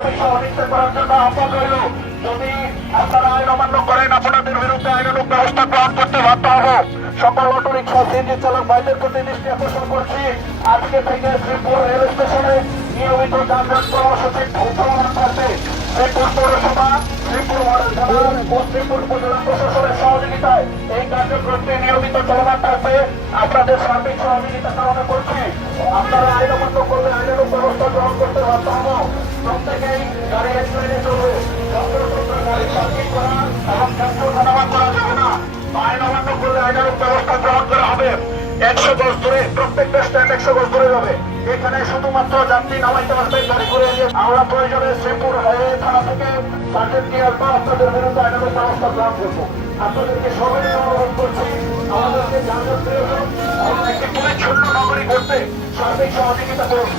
সহযোগিতা করার জন্য আহ্বান রইল। যদি আপনারা আইন অমান্য করেন, আপনাদের বিরুদ্ধে আইনানুগ ব্যবস্থা গ্রহণ করতে বাধ্য হব। সকল অটোরিকশা সিএনজি চালক ভাইদের প্রতি দৃষ্টি আকর্ষণ করছি, আজকে থেকে শ্রীপুর রেল স্টেশনে নিয়মিত যানজট কর্মসূচি চলমান থাকবে। শ্রীপুর পৌরসভা, শ্রীপুর মডেল থানা ও শ্রীপুর উপজেলা প্রশাসনের সহযোগিতায় এই কার্যক্রমটি নিয়মিত চলমান থাকবে। আপনাদের সার্বিক সহযোগিতা কামনা করছি। আপনারা আইন অমান্য করলে আইনানুগ ব্যবস্থা গ্রহণ করতে বাধ্য হব। প্রত্যেকেই গাড়ি এক লাইনে চলবে। যন্ত্রচন্ত্র গাড়ি পার্কিং করা এবং যাত্রা ধন্যবাদ করা যাবে না। আইন অমান্য করলে আইনানুগ ব্যবস্থা গ্রহণ করা হবে। 100 গজ ধরে প্রত্যেকটা স্ট্যান্ড 100 গজ ধরে যাবে। এখানে শুধুমাত্র যাত্রী নামাইতে পারবেন গাড়ি করে নিয়ে। আমরা প্রয়োজনে শ্রীপুর হাইওয়ে থানা থেকে সার্জেন্ট নিয়ে আসবো, আপনাদের বিরুদ্ধে আইনানুগ ব্যবস্থা গ্রহণ করবো। আপনাদেরকে সবাই অনুরোধ করছি, আমাদেরকে যানজট প্রয়োজন এবং একটি পরিচ্ছন্ন নগরী করতে সার্বিক সহযোগিতা করুন।